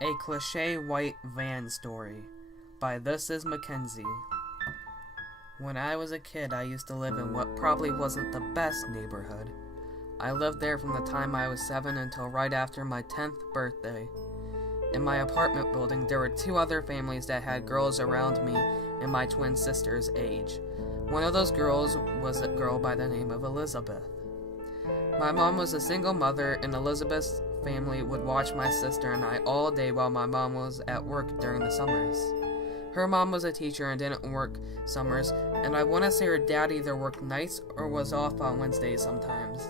A Cliché White Van Story by This Is Mackenzie. When I was a kid, I used to live in what probably wasn't the best neighborhood. I lived there from the time I was 7 until right after my 10th birthday. In my apartment building, there were 2 other families that had girls around me and my twin sister's age. One of those girls was a girl by the name of Elizabeth. My mom was a single mother, and Elizabeth's family would watch my sister and I all day while my mom was at work during the summers. Her mom was a teacher and didn't work summers, and I want to say her dad either worked nights or was off on Wednesdays sometimes.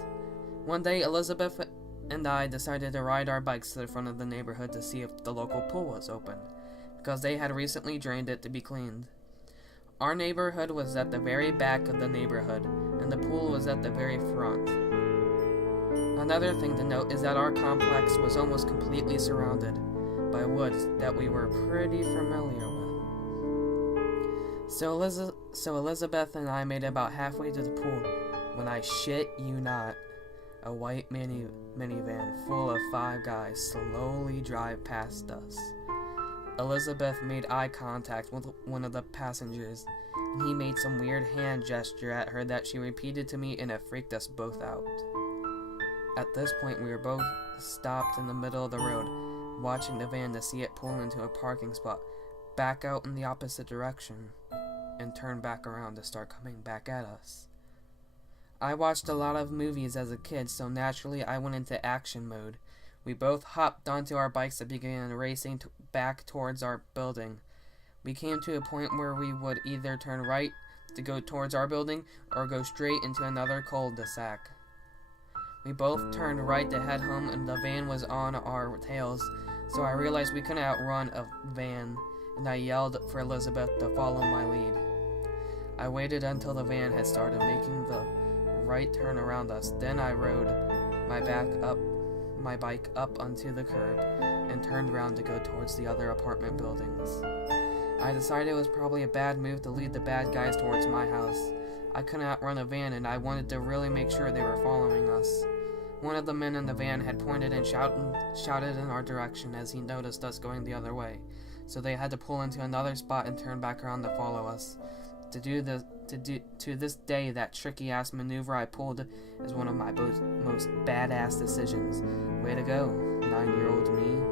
One day, Elizabeth and I decided to ride our bikes to the front of the neighborhood to see if the local pool was open, because they had recently drained it to be cleaned. Our neighborhood was at the very back of the neighborhood, and the pool was at the very front. Another thing to note is that our complex was almost completely surrounded by woods that we were pretty familiar with. So Elizabeth and I made it about halfway to the pool when I shit you not, a white minivan full of 5 guys slowly drive past us. Elizabeth made eye contact with one of the passengers, and he made some weird hand gesture at her that she repeated to me, and it freaked us both out. At this point, we were both stopped in the middle of the road, watching the van to see it pull into a parking spot, back out in the opposite direction, and turn back around to start coming back at us. I watched a lot of movies as a kid, so naturally I went into action mode. We both hopped onto our bikes and began racing back towards our building. We came to a point where we would either turn right to go towards our building or go straight into another cul-de-sac. We both turned right to head home, and the van was on our tails, so I realized we couldn't outrun a van, and I yelled for Elizabeth to follow my lead. I waited until the van had started making the right turn around us. Then I rode my bike up onto the curb and turned around to go towards the other apartment buildings. I decided it was probably a bad move to lead the bad guys towards my house. I couldn't outrun a van, and I wanted to really make sure they were following us. One of the men in the van had pointed and shouted in our direction as he noticed us going the other way, so they had to pull into another spot and turn back around to follow us. To this day, that tricky-ass maneuver I pulled is one of my most badass decisions. Way to go, 9-year-old me.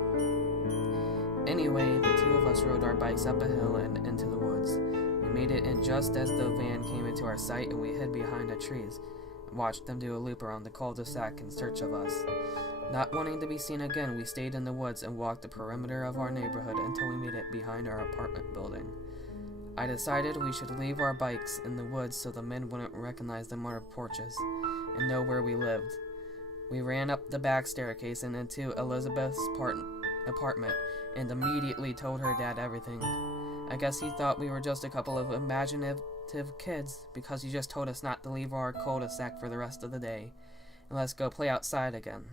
Anyway, the 2 of us rode our bikes up a hill and into the woods. We made it in just as the van came into our sight, and we hid behind the trees and watched them do a loop around the cul-de-sac in search of us. Not wanting to be seen again, we stayed in the woods and walked the perimeter of our neighborhood until we made it behind our apartment building. I decided we should leave our bikes in the woods so the men wouldn't recognize them on our porches and know where we lived. We ran up the back staircase and into Elizabeth's apartment and immediately told her dad everything. I guess he thought we were just a couple of imaginative kids because he just told us not to leave our cul-de-sac for the rest of the day and let's go play outside again.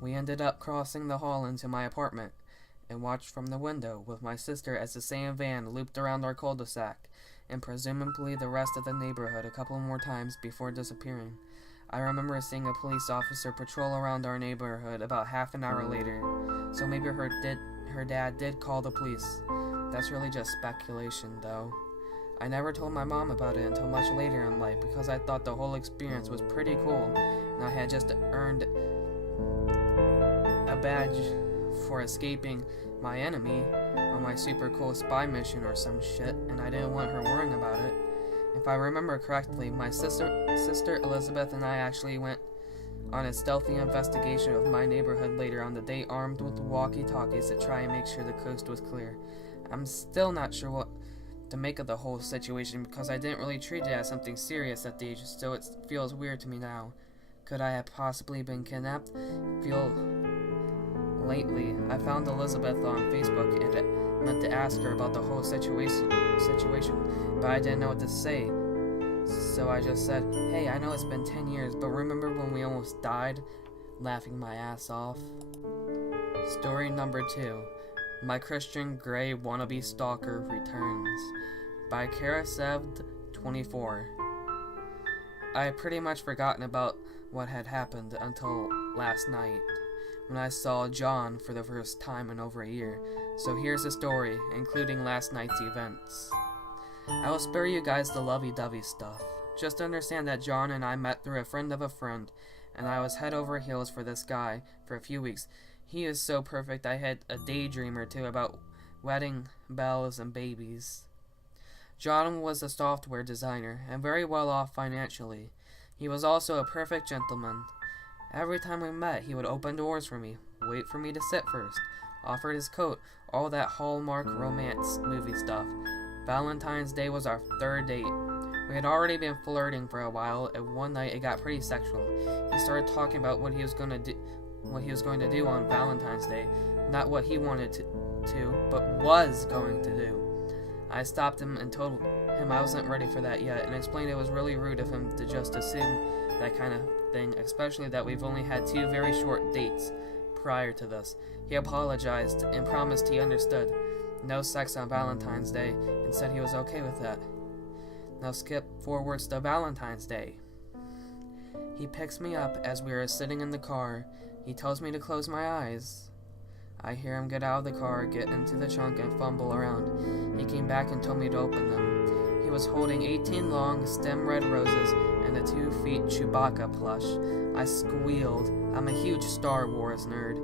We ended up crossing the hall into my apartment and watched from the window with my sister as the same van looped around our cul-de-sac and presumably the rest of the neighborhood a couple more times before disappearing. I remember seeing a police officer patrol around our neighborhood about half an hour later, so maybe her dad did call the police. That's really just speculation, though. I never told my mom about it until much later in life because I thought the whole experience was pretty cool, and I had just earned a badge for escaping my enemy on my super cool spy mission or some shit, and I didn't want her worrying about it. If I remember correctly, my sister Elizabeth and I actually went on a stealthy investigation of my neighborhood later on the day, armed with walkie-talkies to try and make sure the coast was clear. I'm still not sure what to make of the whole situation because I didn't really treat it as something serious at the age, so it feels weird to me now. Could I have possibly been kidnapped? Lately, I found Elizabeth on Facebook and meant to ask her about the whole situation, but I didn't know what to say. So I just said, "Hey, I know it's been 10 years, but remember when we almost died?" Laughing my ass off. Story number 2. My Christian Grey Wannabe Stalker Returns by Karasev 24. I had pretty much forgotten about what had happened until last night. when I saw John for the first time in over a year. So here's the story, including last night's events. I will spare you guys the lovey-dovey stuff. Just understand that John and I met through a friend of a friend, and I was head over heels for this guy for a few weeks. He is so perfect I had a daydream or two about wedding bells and babies. John was a software designer and very well off financially. He was also a perfect gentleman. Every time we met, he would open doors for me, wait for me to sit first, offer his coat, all that Hallmark romance movie stuff. Valentine's Day was our third date. We had already been flirting for a while, and one night it got pretty sexual. He started talking about what he was going to do on Valentine's Day, not what he wanted to, but was going to do. I stopped him and told him I wasn't ready for that yet, and explained it was really rude of him to just assume that kind of thing, especially that we've only had 2 very short dates prior to this. He apologized and promised he understood. No sex on Valentine's Day, and said he was okay with that. Now skip forwards to Valentine's Day. He picks me up as we are sitting in the car. He tells me to close my eyes. I hear him get out of the car, get into the trunk, and fumble around. He came back and told me to open them. He was holding 18 long, stem red roses and a 2-foot Chewbacca plush. I squealed. I'm a huge Star Wars nerd.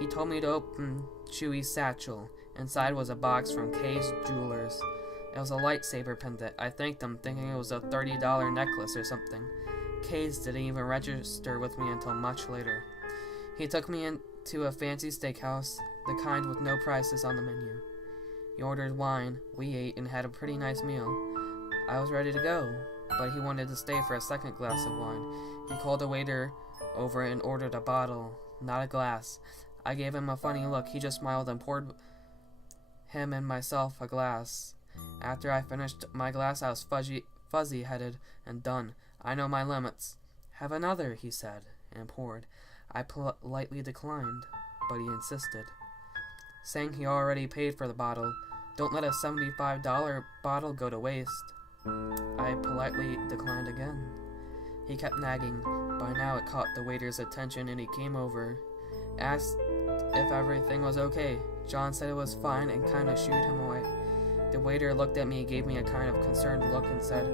He told me to open Chewie's satchel. Inside was a box from Kay's Jewelers. It was a lightsaber pendant. I thanked him, thinking it was a $30 necklace or something. Kay's didn't even register with me until much later. He took me into a fancy steakhouse, the kind with no prices on the menu. He ordered wine, we ate, and had a pretty nice meal. I was ready to go, but he wanted to stay for a second glass of wine. He called a waiter over and ordered a bottle, not a glass. I gave him a funny look. He just smiled and poured him and myself a glass. After I finished my glass, I was fuzzy-headed and done. I know my limits. Have another, he said, and poured. I politely declined, but he insisted, saying he already paid for the bottle. Don't let a $75 bottle go to waste. I politely declined again. He kept nagging. By now it caught the waiter's attention, and he came over, asked if everything was okay. John said it was fine and kind of shooed him away. The waiter looked at me, gave me a kind of concerned look, and said,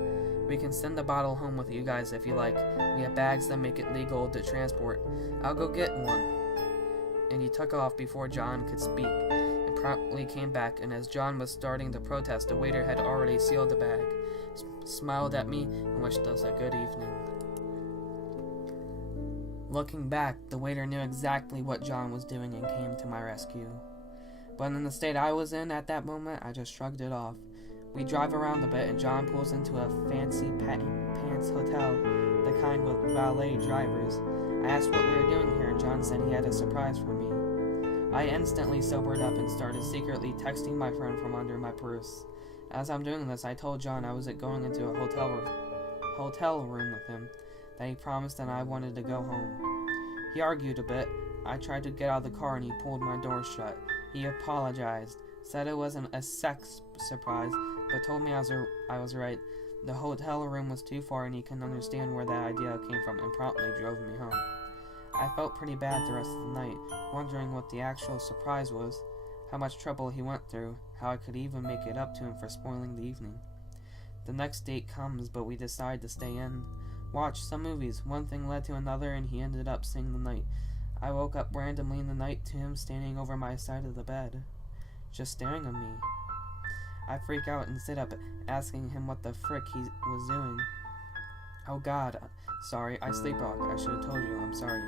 "We can send the bottle home with you guys if you like. We have bags that make it legal to transport. I'll go get one." And he took off before John could speak, and promptly came back, and as John was starting to protest, the waiter had already sealed the bag, smiled at me, and wished us a good evening. Looking back, the waiter knew exactly what John was doing and came to my rescue. But in the state I was in at that moment, I just shrugged it off. We drive around a bit, and John pulls into a fancy pants hotel, the kind with valet drivers. I asked what we were doing here, and John said he had a surprise for me. I instantly sobered up and started secretly texting my friend from under my purse. As I'm doing this, I told John I was going into a hotel room with him, that he promised, and I wanted to go home. He argued a bit. I tried to get out of the car, and he pulled my door shut. He apologized, said it wasn't a sex surprise, but told me I was right. The hotel room was too far, and he couldn't understand where that idea came from, and promptly drove me home. I felt pretty bad the rest of the night, wondering what the actual surprise was, how much trouble he went through, how I could even make it up to him for spoiling the evening. The next date comes, but we decide to stay in, watch some movies. One thing led to another, and he ended up staying the night. I woke up randomly in the night to him standing over my side of the bed, just staring at me. I freak out and sit up, asking him what the frick he was doing. "Oh God, sorry, I sleepwalked. I should have told you, I'm sorry."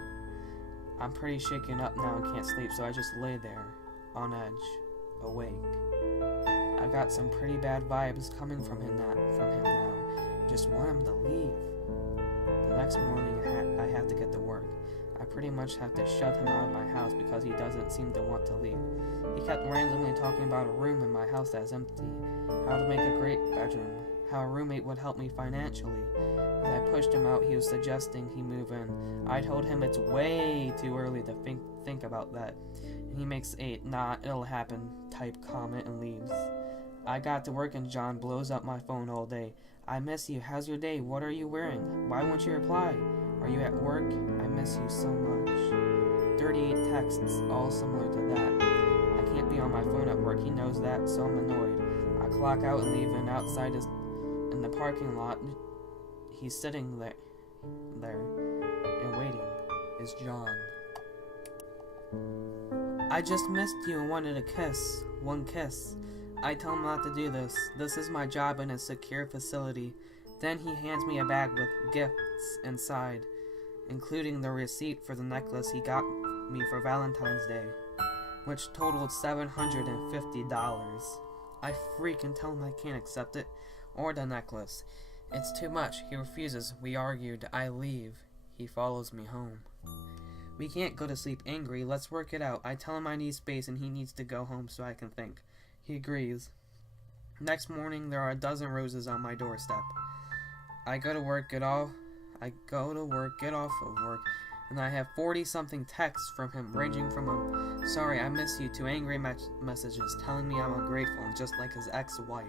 I'm pretty shaken up now and can't sleep, so I just lay there, on edge, awake. I got some pretty bad vibes coming from him now. Just want him to leave. The next morning I have to get to work. I pretty much have to shove him out of my house because he doesn't seem to want to leave. He kept randomly talking about a room in my house that's empty, how to make a great bedroom, how a roommate would help me financially. As I pushed him out, he was suggesting he move in. I told him it's way too early to think about that. And he makes a "nah, it'll happen" type comment and leaves. I got to work and John blows up my phone all day. "I miss you. How's your day? What are you wearing? Why won't you reply? Are you at work? I miss you so much." 38 texts, all similar to that. I can't be on my phone at work, he knows that, so I'm annoyed. I clock out and leave, and outside in the parking lot, he's sitting there and waiting, is John. I just missed you and wanted a kiss. One kiss. I tell him not to do this. This is my job in a secure facility. Then he hands me a bag with gifts inside, including the receipt for the necklace he got me for Valentine's Day, which totaled $750. I freak and tell him I can't accept it, or the necklace. It's too much. He refuses. We argued. I leave. He follows me home. We can't go to sleep angry. Let's work it out. I tell him I need space and he needs to go home so I can think. He agrees. Next morning, there are a dozen roses on my doorstep. I go to work, get off of work, and I have 40-something texts from him, ranging from sorry, I miss you, to angry messages telling me I'm ungrateful and just like his ex-wife.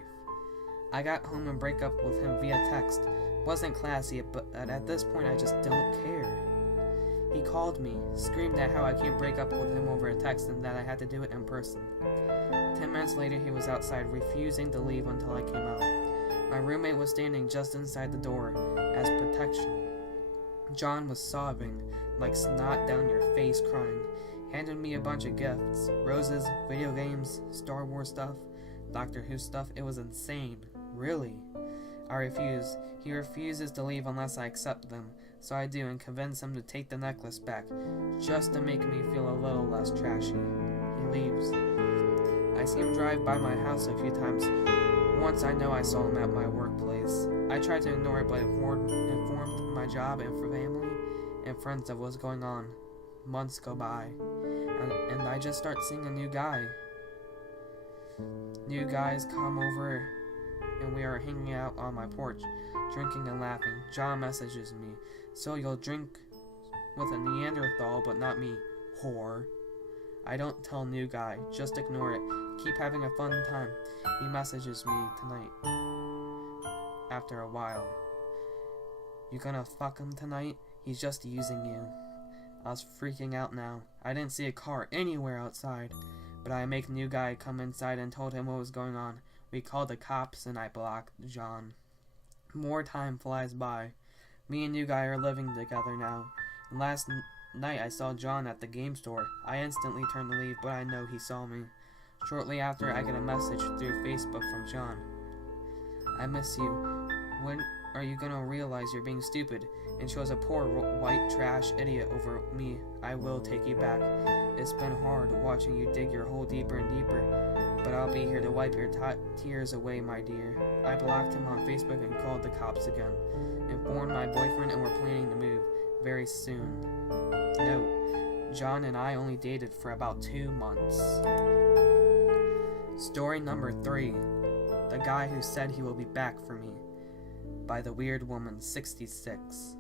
I got home and break up with him via text. Wasn't classy, but at this point I just don't care. He called me, screamed at how I can't break up with him over a text and that I had to do it in person. 10 minutes later, he was outside, refusing to leave until I came out. My roommate was standing just inside the door, as protection. John was sobbing, like snot down your face, crying, handed me a bunch of gifts, roses, video games, Star Wars stuff, Doctor Who stuff. It was insane. Really. I refuse. He refuses to leave unless I accept them, so I do and convince him to take the necklace back, just to make me feel a little less trashy. He leaves. I see him drive by my house a few times. Once I know I saw him at my workplace. I tried to ignore it, but informed my job and for family and friends of what's going on. Months go by, and I just start seeing a new guy. New guys come over, and we are hanging out on my porch, drinking and laughing. John messages me, so you'll drink with a Neanderthal, but not me, whore. I don't tell new guy, just ignore it. Keep having a fun time. He messages me tonight. After a while. You gonna fuck him tonight? He's just using you. I was freaking out now. I didn't see a car anywhere outside, but I make new guy come inside and told him what was going on. We called the cops and I blocked John. More time flies by. Me and new guy are living together now. And last night I saw John at the game store. I instantly turned to leave, but I know he saw me. Shortly after, I get a message through Facebook from John. I miss you. When are you gonna realize you're being stupid and shows a poor white trash idiot over me? I will take you back. It's been hard watching you dig your hole deeper and deeper, but I'll be here to wipe your tears away, my dear. I blocked him on Facebook and called the cops again. Informed my boyfriend and we're planning to move very soon. Note, John and I only dated for about 2 months. Story number 3. The Guy Who Said He Will Be Back for Me, by the Weird Woman 66.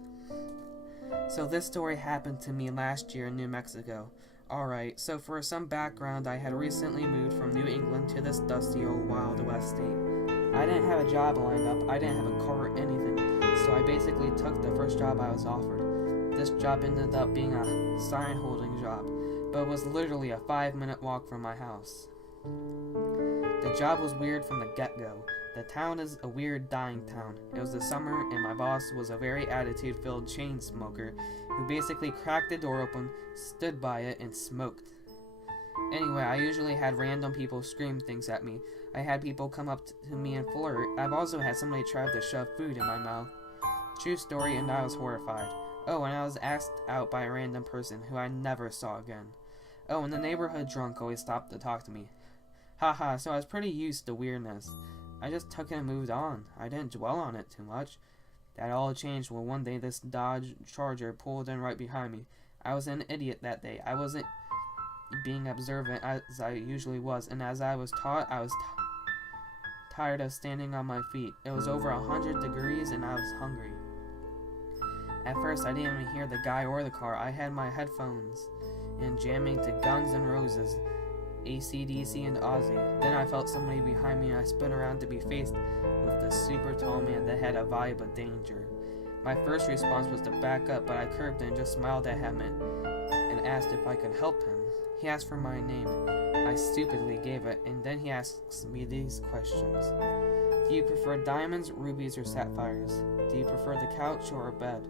So this story happened to me last year in New Mexico. Alright, so for some background, I had recently moved from New England to this dusty old Wild West state. I didn't have a job lined up, I didn't have a car or anything, so I basically took the first job I was offered. This job ended up being a sign holding job, but it was literally a 5-minute walk from my house. The job was weird from the get-go. The town is a weird dying town. It was the summer and my boss was a very attitude-filled chain smoker who basically cracked the door open, stood by it, and smoked. Anyway, I usually had random people scream things at me. I had people come up to me and flirt. I've also had somebody try to shove food in my mouth. True story, and I was horrified. Oh, and I was asked out by a random person who I never saw again. Oh, and the neighborhood drunk always stopped to talk to me. Haha, so I was pretty used to weirdness. I just took it and moved on. I didn't dwell on it too much. That all changed when one day this Dodge Charger pulled in right behind me. I was an idiot that day. I wasn't being observant as I usually was, and as I was taught, I was tired of standing on my feet. It was over 100 degrees and I was hungry. At first, I didn't even hear the guy or the car. I had my headphones in, jamming to Guns N' Roses, AC/DC, and Ozzy. Then I felt somebody behind me and I spun around to be faced with the super tall man that had a vibe of danger. My first response was to back up, but I curbed and just smiled at him and asked if I could help him. He asked for my name. I stupidly gave it, and then he asks me these questions. Do you prefer diamonds, rubies, or sapphires? Do you prefer the couch or a bed?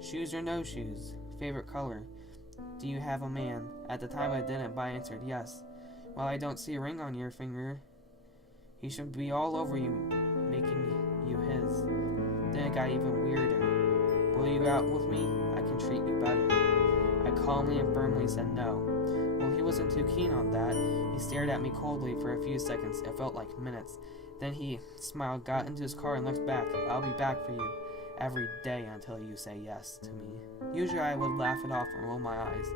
Shoes or no shoes? Favorite color? Do you have a man? At the time I didn't, but I answered yes. Well, I don't see a ring on your finger. He should be all over you, making you his. Then it got even weirder. Will you go out with me? I can treat you better. I calmly and firmly said no. Well, he wasn't too keen on that. He stared at me coldly for a few seconds. It felt like minutes. Then he smiled, got into his car, and looked back. I'll be back for you every day until you say yes to me. Usually I would laugh it off and roll my eyes,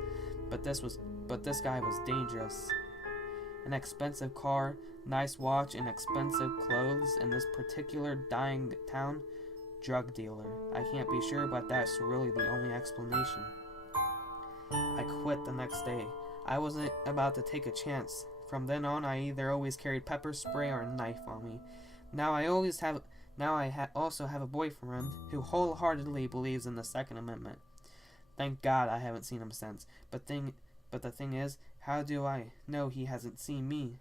but this guy was dangerous. An expensive car, nice watch, and expensive clothes in this particular dying town. Drug dealer. I can't be sure, but that's really the only explanation. I quit the next day. I wasn't about to take a chance. From then on, I either always carried pepper spray or a knife on me. Now I also have a boyfriend who wholeheartedly believes in the Second Amendment. Thank God I haven't seen him since. But the thing is, how do I know he hasn't seen me?